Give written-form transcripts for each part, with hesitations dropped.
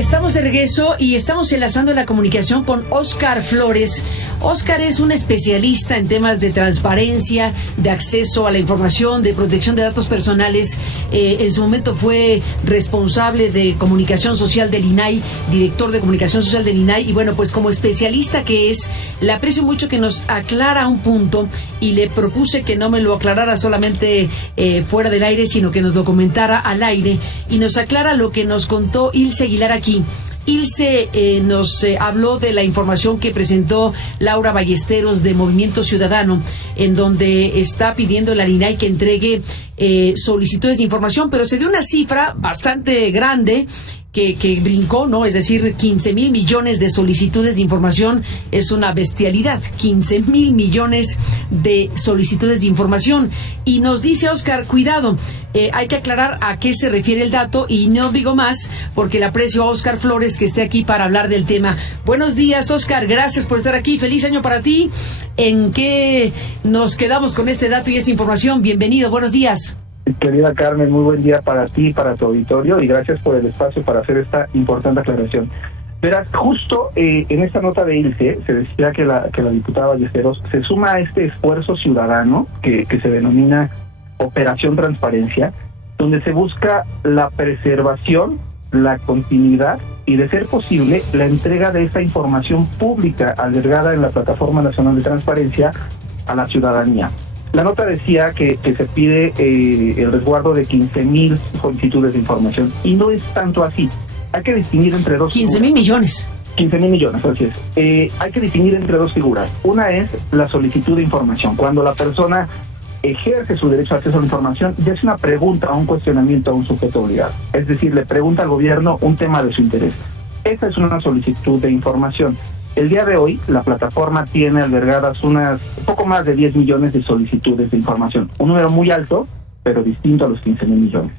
Estamos de regreso y estamos enlazando la comunicación con Óscar Flores. Óscar es un especialista en temas de transparencia, de acceso a la información, de protección de datos personales. En su momento fue responsable de comunicación social del INAI, director de comunicación social del INAI. Y bueno, pues como especialista que es, le aprecio mucho que nos aclara un punto y le propuse que no me lo aclarara solamente fuera del aire, sino que nos lo comentara al aire y nos aclara lo que nos contó Ilse Aguilar aquí. Ilse nos habló de la información que presentó Laura Ballesteros de Movimiento Ciudadano, en donde está pidiendo al INAI que entregue solicitudes de información, pero se dio una cifra bastante grande que brincó, ¿no? Es decir, 15,000 millones de solicitudes de información es una bestialidad. 15,000 millones de solicitudes de información. Y nos dice Óscar, cuidado, hay que aclarar a qué se refiere el dato y no digo más porque le aprecio a Óscar Flores que esté aquí para hablar del tema. Buenos días, Óscar, gracias por estar aquí. Feliz año para ti. ¿En qué nos quedamos con este dato y esta información? Bienvenido, buenos días. Querida Carmen, muy buen día para ti y para tu auditorio y gracias por el espacio para hacer esta importante aclaración. Verás, justo en esta nota de Ilse se decía que la diputada Ballesteros se suma a este esfuerzo ciudadano que se denomina Operación Transparencia, donde se busca la preservación, la continuidad y, de ser posible, la entrega de esta información pública albergada en la Plataforma Nacional de Transparencia a la ciudadanía. La nota decía que se pide el resguardo de 15,000 solicitudes de información y no es tanto así. Hay que distinguir entre dos 15,000 millones. 15,000 millones, así es. Hay que distinguir entre dos figuras. Una es la solicitud de información. Cuando la persona ejerce su derecho a acceso a la información, ya es una pregunta o un cuestionamiento a un sujeto obligado. Es decir, le pregunta al gobierno un tema de su interés. Esa es una solicitud de información. El día de hoy, la plataforma tiene albergadas un poco más de 10 millones de solicitudes de información. Un número muy alto, pero distinto a los 15,000 millones.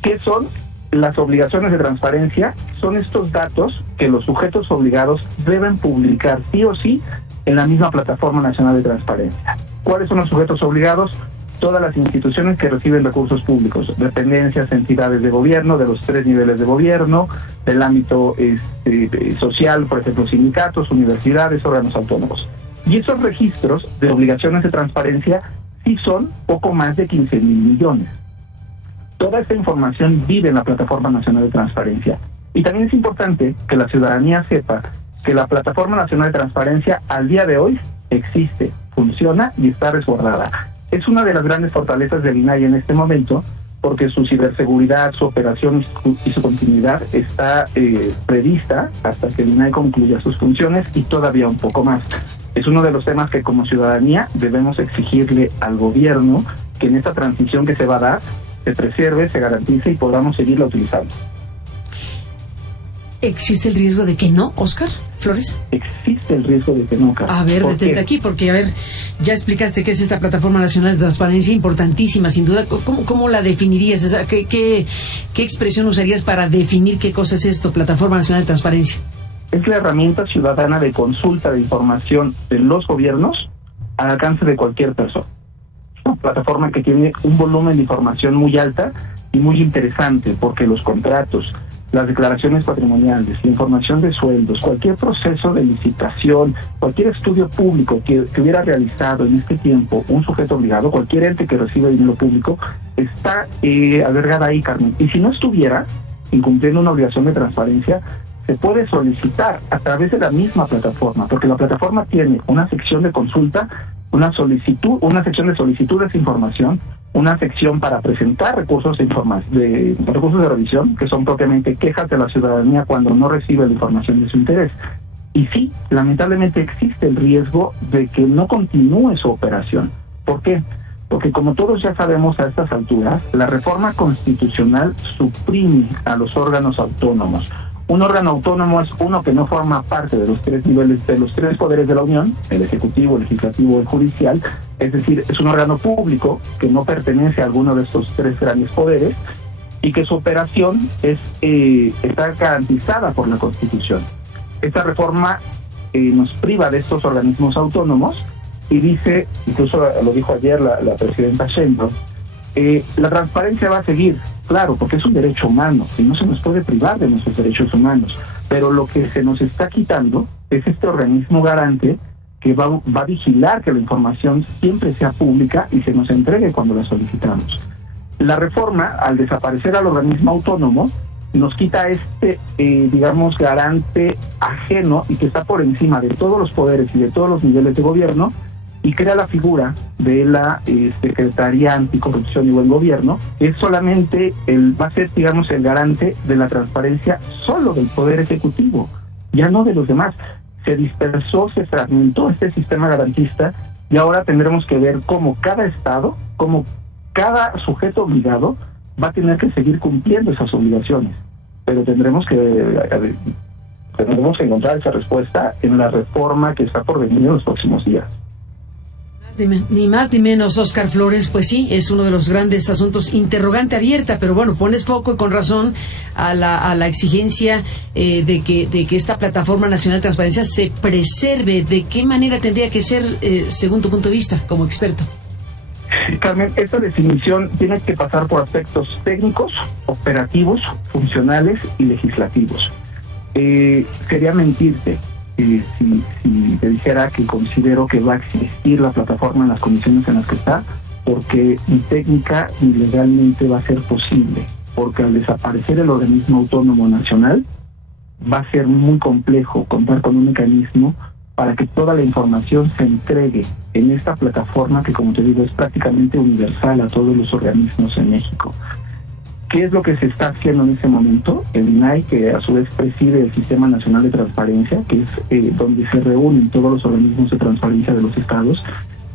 ¿Qué son las obligaciones de transparencia? Son estos datos que los sujetos obligados deben publicar sí o sí en la misma Plataforma Nacional de Transparencia. ¿Cuáles son los sujetos obligados? Todas las instituciones que reciben recursos públicos, dependencias, entidades de gobierno, de los 3 niveles de gobierno, del ámbito social, por ejemplo, sindicatos, universidades, órganos autónomos. Y esos registros de obligaciones de transparencia sí son poco más de 15,000 millones. Toda esta información vive en la Plataforma Nacional de Transparencia. Y también es importante que la ciudadanía sepa que la Plataforma Nacional de Transparencia al día de hoy existe, funciona y está resguardada. Es una de las grandes fortalezas del INAI en este momento, porque su ciberseguridad, su operación y su continuidad está prevista hasta que el INAI concluya sus funciones y todavía un poco más. Es uno de los temas que como ciudadanía debemos exigirle al gobierno que en esta transición que se va a dar se preserve, se garantice y podamos seguirla utilizando. ¿Existe el riesgo de que no, Óscar Flores? Existe el riesgo de que no, Carlos. A ver, detente aquí, porque, a ver, ya explicaste qué es esta Plataforma Nacional de Transparencia, importantísima, sin duda. ¿Cómo la definirías? O sea, ¿qué expresión usarías para definir qué cosa es esto, Plataforma Nacional de Transparencia? Es la herramienta ciudadana de consulta de información de los gobiernos al alcance de cualquier persona. Una plataforma que tiene un volumen de información muy alta y muy interesante, porque los contratos, las declaraciones patrimoniales, la información de sueldos, cualquier proceso de licitación, cualquier estudio público que hubiera realizado en este tiempo un sujeto obligado, cualquier ente que recibe dinero público, está albergada ahí, Carmen. Y si no estuviera incumpliendo una obligación de transparencia, se puede solicitar a través de la misma plataforma, porque la plataforma tiene una sección de consulta, una sección de solicitudes de información, una sección para presentar recursos de revisión, que son propiamente quejas de la ciudadanía cuando no recibe la información de su interés. Y sí, lamentablemente existe el riesgo de que no continúe su operación. ¿Por qué? Porque como todos ya sabemos a estas alturas, la reforma constitucional suprime a los órganos autónomos. Un órgano autónomo es uno que no forma parte de los 3 niveles, de los 3 poderes de la Unión, el ejecutivo, el legislativo y el judicial, es decir, es un órgano público que no pertenece a alguno de estos 3 grandes poderes y que su operación está garantizada por la Constitución. Esta reforma nos priva de estos organismos autónomos y dice, incluso lo dijo ayer la presidenta Sheinbaum, la transparencia va a seguir, claro, porque es un derecho humano y no se nos puede privar de nuestros derechos humanos. Pero lo que se nos está quitando es este organismo garante que va a vigilar que la información siempre sea pública y se nos entregue cuando la solicitamos. La reforma, al desaparecer al organismo autónomo, nos quita digamos, garante ajeno y que está por encima de todos los poderes y de todos los niveles de gobierno, y crea la figura de la Secretaría Anticorrupción y Buen Gobierno, que es solamente va a ser, digamos, el garante de la transparencia solo del Poder Ejecutivo, ya no de los demás. Se dispersó, se fragmentó este sistema garantista, y ahora tendremos que ver cómo cada Estado, cómo cada sujeto obligado va a tener que seguir cumpliendo esas obligaciones. Pero tendremos que encontrar esa respuesta en la reforma que está por venir en los próximos días. Ni más ni menos, Óscar Flores. Pues sí, es uno de los grandes asuntos, interrogante abierta, pero bueno, pones foco y con razón a la exigencia de que esta Plataforma Nacional de Transparencia se preserve. ¿De qué manera tendría que ser, según tu punto de vista, como experto? Sí, Carmen, esta definición tiene que pasar por aspectos técnicos, operativos, funcionales y legislativos. Sería mentirte si te dijera que considero que va a existir la plataforma en las condiciones en las que está, porque ni técnica ni legalmente va a ser posible, porque al desaparecer el organismo autónomo nacional va a ser muy complejo contar con un mecanismo para que toda la información se entregue en esta plataforma que, como te digo, es prácticamente universal a todos los organismos en México. ¿Qué es lo que se está haciendo en este momento? El INAI, que a su vez preside el Sistema Nacional de Transparencia, que es donde se reúnen todos los organismos de transparencia de los estados,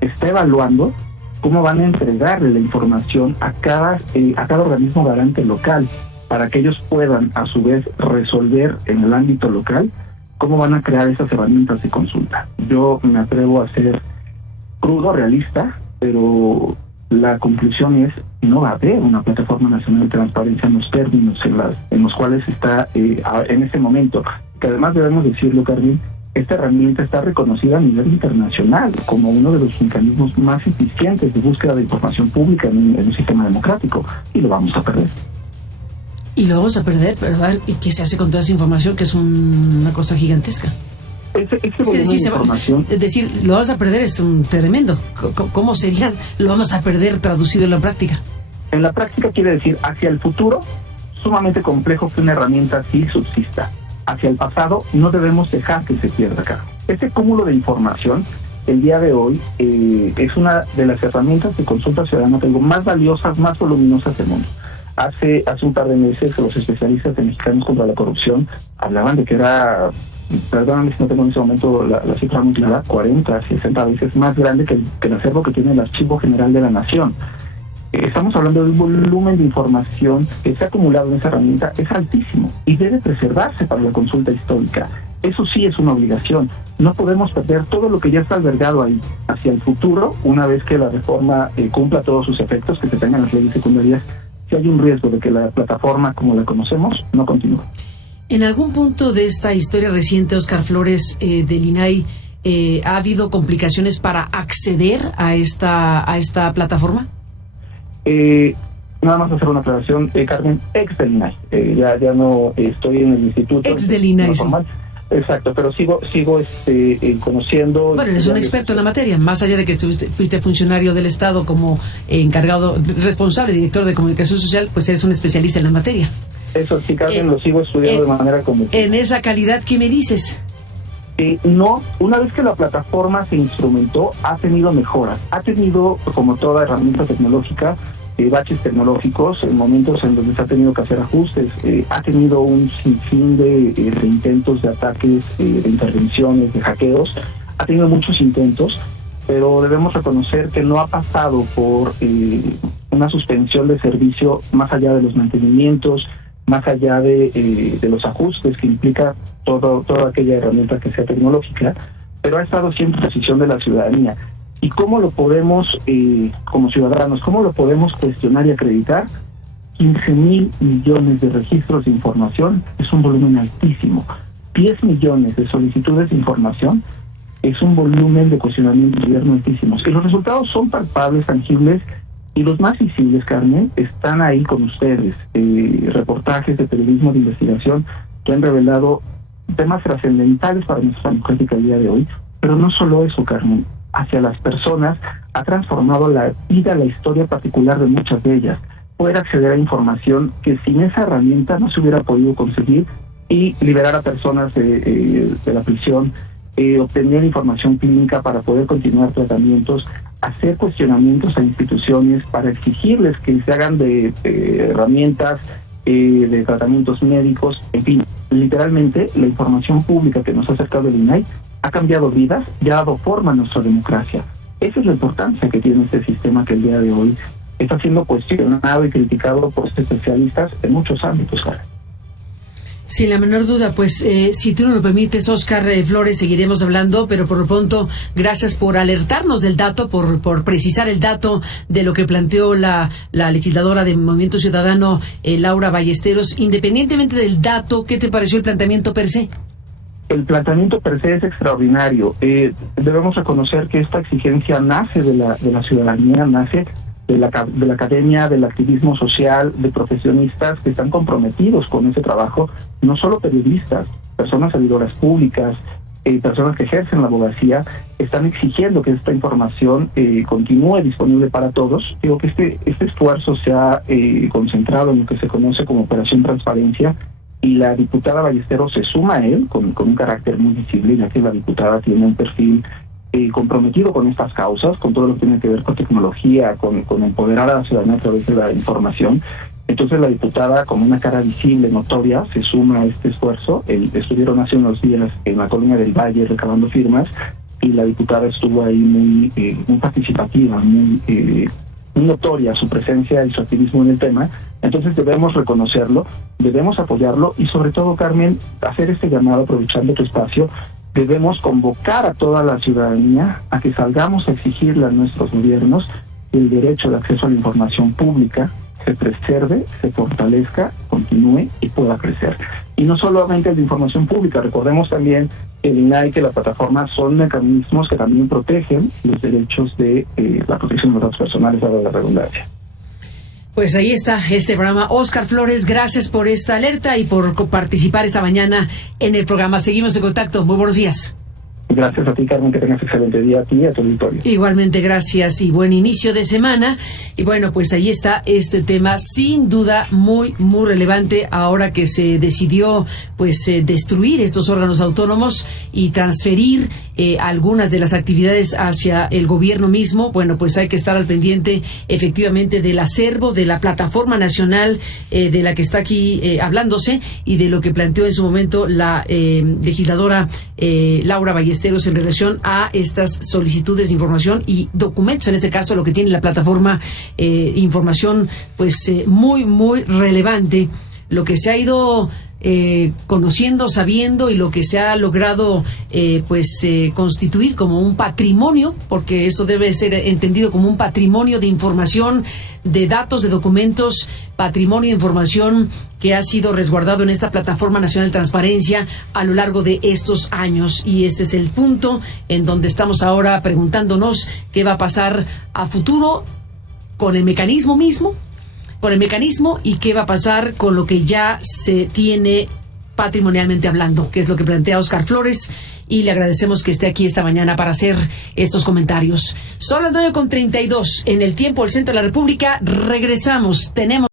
está evaluando cómo van a entregarle la información a cada organismo garante local, para que ellos puedan a su vez resolver en el ámbito local cómo van a crear esas herramientas de consulta. Yo me atrevo a ser crudo, realista, pero la conclusión es que no va a haber una plataforma nacional de transparencia en los términos en los cuales está en este momento. Que además debemos decirlo, Carmen, esta herramienta está reconocida a nivel internacional como uno de los mecanismos más eficientes de búsqueda de información pública en un sistema democrático, y lo vamos a perder. Y lo vamos a perder, ¿verdad? ¿Y qué se hace con toda esa información, que es una cosa gigantesca? Decir, lo vamos a perder es un tremendo. ¿Cómo sería? Lo vamos a perder traducido en la práctica. En la práctica quiere decir, hacia el futuro, sumamente complejo que una herramienta así subsista. Hacia el pasado, no debemos dejar que se pierda acá. Este cúmulo de información, el día de hoy, es una de las herramientas de consulta ciudadana más valiosas, más voluminosas del mundo. Hace un par de meses los especialistas de Mexicanos contra la Corrupción hablaban de que era, perdóname si no tengo en ese momento la cifra muy clara, 40, 60 veces más grande que el acervo que tiene el Archivo General de la Nación. Estamos hablando de un volumen de información que se ha acumulado en esa herramienta, es altísimo y debe preservarse para la consulta histórica. Eso sí es una obligación. No podemos perder todo lo que ya está albergado ahí. Hacia el futuro, una vez que la reforma cumpla todos sus efectos, que se tengan las leyes secundarias, si hay un riesgo de que la plataforma como la conocemos no continúe. En algún punto de esta historia reciente, Óscar Flores, del INAI, ¿ha habido complicaciones para acceder a esta plataforma? Nada más hacer una aclaración, Carmen, ex del INAI. Ya no estoy en el instituto. Ex del INAI, sí. Exacto, pero sigo conociendo... Bueno, eres un experto en la materia, más allá de que fuiste funcionario del Estado como encargado, responsable, director de comunicación social, pues eres un especialista en la materia. Eso sí, Carmen, lo sigo estudiando de manera común. En esa calidad, ¿qué me dices? No, una vez que la plataforma se instrumentó, ha tenido mejoras. Ha tenido, como toda herramienta tecnológica, baches tecnológicos, en momentos en donde se ha tenido que hacer ajustes. Ha tenido un sinfín de intentos de ataques, de intervenciones, de hackeos. Ha tenido muchos intentos, pero debemos reconocer que no ha pasado por una suspensión de servicio más allá de los mantenimientos, más allá de los ajustes que implica toda aquella herramienta que sea tecnológica, pero ha estado siempre en posición de la ciudadanía. ¿Y cómo lo podemos, como ciudadanos, cómo lo podemos cuestionar y acreditar? 15,000 millones de registros de información es un volumen altísimo. 10 millones de solicitudes de información es un volumen de cuestionamiento del gobierno altísimos. Y los resultados son palpables, tangibles, Y los más visibles, Carmen, están ahí con ustedes. Reportajes de periodismo de investigación que han revelado temas trascendentales para nuestra democrática el día de hoy. Pero no solo eso, Carmen. Hacia las personas ha transformado la vida, la historia particular de muchas de ellas. Poder acceder a información que sin esa herramienta no se hubiera podido conseguir, y liberar a personas de la prisión, obtener información clínica para poder continuar tratamientos, hacer cuestionamientos a instituciones para exigirles que se hagan de herramientas, de tratamientos médicos, en fin, literalmente la información pública que nos ha acercado el INAI ha cambiado vidas y ha dado forma a nuestra democracia. Esa es la importancia que tiene este sistema, que el día de hoy está siendo cuestionado y criticado por especialistas en muchos ámbitos, Carmen. Sin la menor duda, pues si tú nos lo permites, Óscar Flores, seguiremos hablando, pero por lo pronto, gracias por alertarnos del dato, por precisar el dato de lo que planteó la legisladora de Movimiento Ciudadano, Laura Ballesteros. Independientemente del dato, ¿qué te pareció el planteamiento per se? El planteamiento per se es extraordinario. Debemos reconocer que esta exigencia nace de la ciudadanía, nace de la academia, del activismo social, de profesionistas que están comprometidos con ese trabajo, no solo periodistas, personas servidoras públicas, personas que ejercen la abogacía, están exigiendo que esta información continúe disponible para todos. Digo que este esfuerzo se ha concentrado en lo que se conoce como Operación Transparencia, y la diputada Ballesteros se suma a él con un carácter muy visible, ya que la diputada tiene un perfil comprometido con estas causas, con todo lo que tiene que ver con tecnología, con empoderar a la ciudadanía a través de la información. Entonces la diputada, con una cara visible, notoria, se suma a este esfuerzo. Estuvieron hace unos días en la Colonia del Valle recabando firmas, y la diputada estuvo ahí muy participativa, muy notoria su presencia y su activismo en el tema. Entonces debemos reconocerlo, debemos apoyarlo, y sobre todo, Carmen, hacer este llamado aprovechando tu espacio. Debemos convocar a toda la ciudadanía a que salgamos a exigirle a nuestros gobiernos que el derecho de acceso a la información pública se preserve, se fortalezca, continúe y pueda crecer. Y no solamente el de información pública, recordemos también que el INAI, que la plataforma, son mecanismos que también protegen los derechos de la protección de los datos personales, dada la redundancia. Pues ahí está este programa. Óscar Flores, gracias por esta alerta y por participar esta mañana en el programa. Seguimos en contacto. Muy buenos días. Gracias a ti, Carmen, que tengas excelente día a ti y a tu auditorio. Igualmente, gracias y buen inicio de semana. Y bueno, pues ahí está este tema, sin duda muy, muy relevante, ahora que se decidió pues destruir estos órganos autónomos y transferir algunas de las actividades hacia el gobierno mismo. Bueno, pues hay que estar al pendiente efectivamente del acervo, de la plataforma nacional de la que está aquí hablándose, y de lo que planteó en su momento la legisladora Laura Ballesteros en relación a estas solicitudes de información y documentos, en este caso lo que tiene la plataforma, información pues muy, muy relevante, lo que se ha ido conociendo, sabiendo, y lo que se ha logrado constituir como un patrimonio, porque eso debe ser entendido como un patrimonio de información, de datos, de documentos, patrimonio de información que ha sido resguardado en esta Plataforma Nacional de Transparencia a lo largo de estos años. Y ese es el punto en donde estamos ahora preguntándonos qué va a pasar a futuro con el mecanismo mismo, y qué va a pasar con lo que ya se tiene patrimonialmente hablando, que es lo que plantea Óscar Flores, y le agradecemos que esté aquí esta mañana para hacer estos comentarios. Son las 9:32 en el tiempo del centro de la República. Regresamos. Tenemos